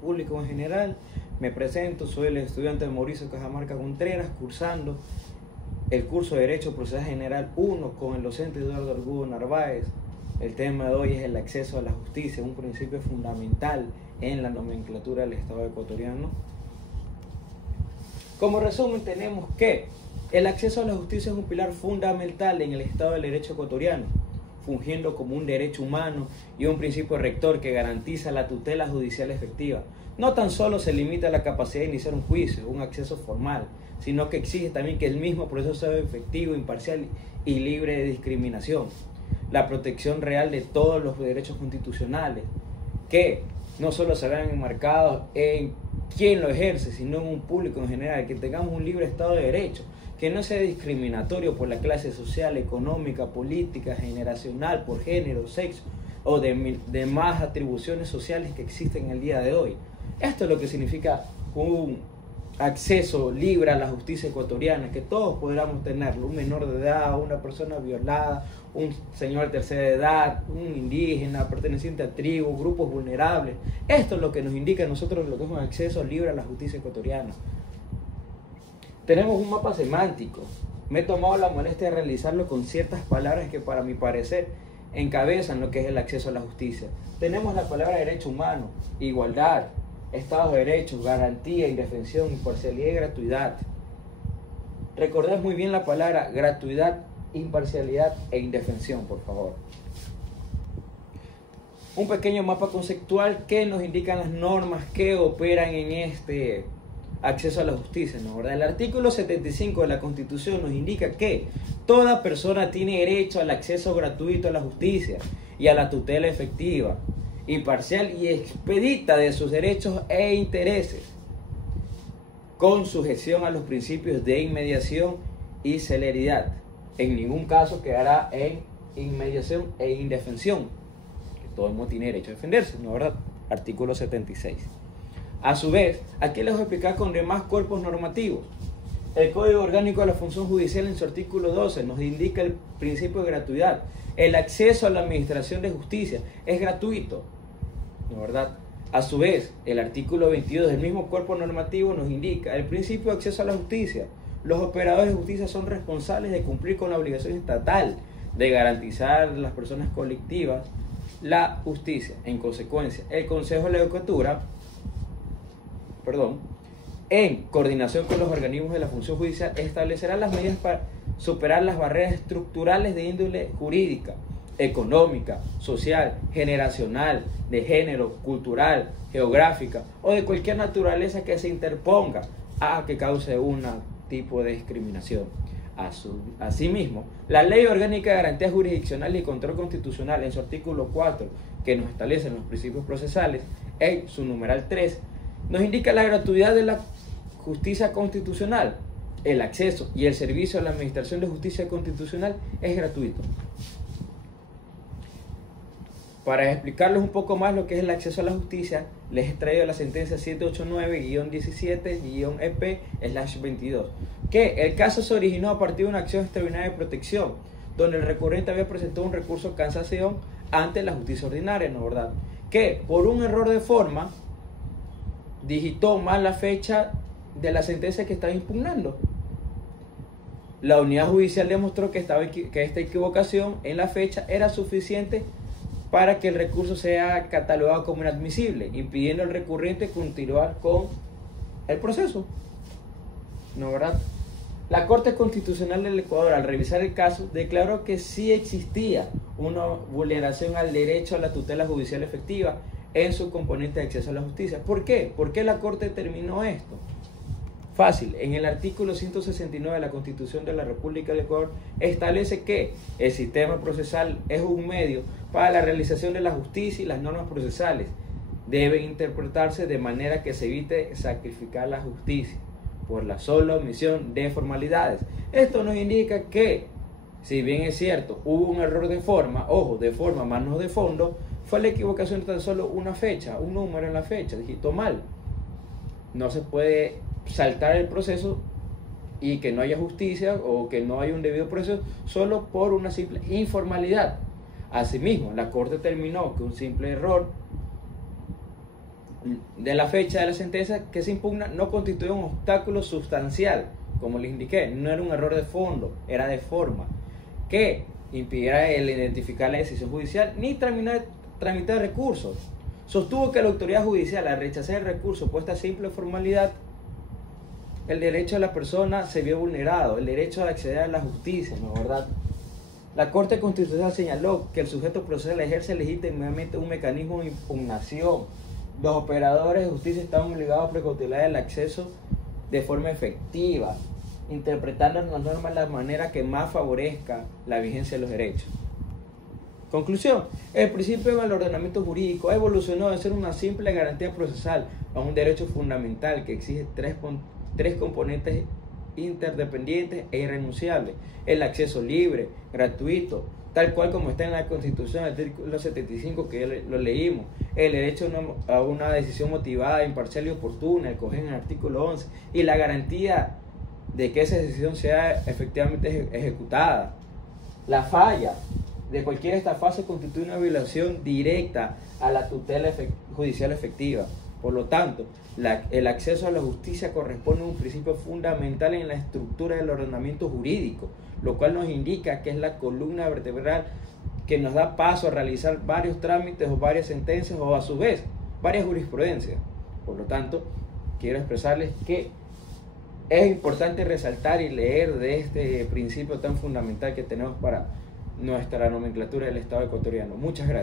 Público en general, me presento, soy el estudiante Mauricio Cajamarca Contreras, cursando el curso de Derecho Procesal General 1 con el docente Eduardo Argudo Narváez. El tema de hoy es el acceso a la justicia, un principio fundamental en la nomenclatura del Estado ecuatoriano. Como resumen, tenemos que el acceso a la justicia es un pilar fundamental en el Estado del Derecho ecuatoriano, fungiendo como un derecho humano y un principio rector que garantiza la tutela judicial efectiva. No tan solo se limita a la capacidad de iniciar un juicio, un acceso formal, sino que exige también que el mismo proceso sea efectivo, imparcial y libre de discriminación. La protección real de todos los derechos constitucionales, que no solo se vean enmarcados en quién lo ejerce, sino en un público en general, que tengamos un libre Estado de Derecho, que no sea discriminatorio por la clase social, económica, política, generacional, por género, sexo o demás atribuciones sociales que existen en el día de hoy. Esto es lo que significa un acceso libre a la justicia ecuatoriana, que todos podamos tenerlo, un menor de edad, una persona violada, un señor de tercera edad, un indígena, perteneciente a tribus, grupos vulnerables. Esto es lo que nos indica a nosotros lo que es un acceso libre a la justicia ecuatoriana. Tenemos un mapa semántico. Me he tomado la molestia de realizarlo con ciertas palabras que, para mi parecer, encabezan lo que es el acceso a la justicia. Tenemos la palabra derecho humano, igualdad, Estado de Derecho, garantía, indefensión, imparcialidad y gratuidad. Recordad muy bien la palabra gratuidad, imparcialidad e indefensión, por favor. Un pequeño mapa conceptual que nos indican las normas que operan en este acceso a la justicia, ¿no? ¿Verdad? El artículo 75 de la Constitución nos indica que toda persona tiene derecho al acceso gratuito a la justicia y a la tutela efectiva, imparcial y expedita de sus derechos e intereses, con sujeción a los principios de inmediación y celeridad. En ningún caso quedará en inmediación e indefensión, que todo el mundo tiene derecho a defenderse, ¿no? ¿Verdad? Artículo 76. A su vez, aquí les voy a explicar con demás cuerpos normativos. El Código Orgánico de la Función Judicial, en su artículo 12, nos indica el principio de gratuidad. El acceso a la administración de justicia es gratuito, ¿no? ¿Verdad? A su vez, el artículo 22 del mismo cuerpo normativo nos indica el principio de acceso a la justicia. Los operadores de justicia son responsables de cumplir con la obligación estatal de garantizar a las personas colectivas la justicia. En consecuencia, el Consejo de la Judicatura, en coordinación con los organismos de la función judicial, establecerá las medidas para superar las barreras estructurales de índole jurídica, económica, social, generacional, de género, cultural, geográfica o de cualquier naturaleza que se interponga a que cause un tipo de discriminación. Asimismo, la Ley Orgánica de Garantías Jurisdiccionales y Control Constitucional, en su artículo 4, que nos establece los principios procesales, en su numeral 3, nos indica la gratuidad de la justicia constitucional. El acceso y el servicio a la administración de justicia constitucional es gratuito. Para explicarles un poco más lo que es el acceso a la justicia, les he traído la sentencia 789-17-EP/22, que el caso se originó a partir de una acción extraordinaria de protección, donde el recurrente había presentado un recurso de casación ante la justicia ordinaria, ¿no? ¿Verdad? Que por un error de forma digitó mal la fecha de la sentencia que estaba impugnando. La unidad judicial demostró que esta equivocación en la fecha era suficiente para que el recurso sea catalogado como inadmisible, impidiendo al recurrente continuar con el proceso, ¿no? ¿Verdad? La Corte Constitucional del Ecuador, al revisar el caso, declaró que sí existía una vulneración al derecho a la tutela judicial efectiva en su componente de acceso a la justicia. ¿Por qué? ¿Por qué la Corte determinó esto? Fácil, en el artículo 169 de la Constitución de la República del Ecuador establece que el sistema procesal es un medio para la realización de la justicia y las normas procesales deben interpretarse de manera que se evite sacrificar la justicia por la sola omisión de formalidades. Esto nos indica que, si bien es cierto, hubo un error de forma, ojo, de forma más no de fondo, fue la equivocación de tan solo una fecha, un número en la fecha, digitó mal. No se puede saltar el proceso y que no haya justicia o que no haya un debido proceso solo por una simple informalidad. Asimismo, la Corte determinó que un simple error de la fecha de la sentencia que se impugna no constituye un obstáculo sustancial, como les indiqué, no era un error de fondo, era de forma, que impidiera el identificar la decisión judicial ni tramitar recursos. Sostuvo que la autoridad judicial, al rechazar el recurso por esta simple formalidad, el derecho de la persona se vio vulnerado, el derecho a acceder a la justicia, ¿no es verdad? La Corte Constitucional señaló que el sujeto procesal ejerce legítimamente un mecanismo de impugnación. Los operadores de justicia están obligados a precautelar el acceso de forma efectiva, interpretando las normas de la manera que más favorezca la vigencia de los derechos. Conclusión: el principio del ordenamiento jurídico ha evolucionado de ser una simple garantía procesal a un derecho fundamental que exige tres componentes interdependientes e irrenunciables: el acceso libre, gratuito, tal cual como está en la Constitución, el artículo 75 que ya lo leímos, el derecho a una decisión motivada, imparcial y oportuna, el cogen en el artículo 11, y la garantía de que esa decisión sea efectivamente ejecutada. La falla de cualquiera de estas fases constituye una violación directa a la tutela judicial efectiva. Por lo tanto, el acceso a la justicia corresponde a un principio fundamental en la estructura del ordenamiento jurídico, lo cual nos indica que es la columna vertebral que nos da paso a realizar varios trámites o varias sentencias o a su vez varias jurisprudencias. Por lo tanto, quiero expresarles que es importante resaltar y leer de este principio tan fundamental que tenemos para nuestra nomenclatura del Estado ecuatoriano. Muchas gracias.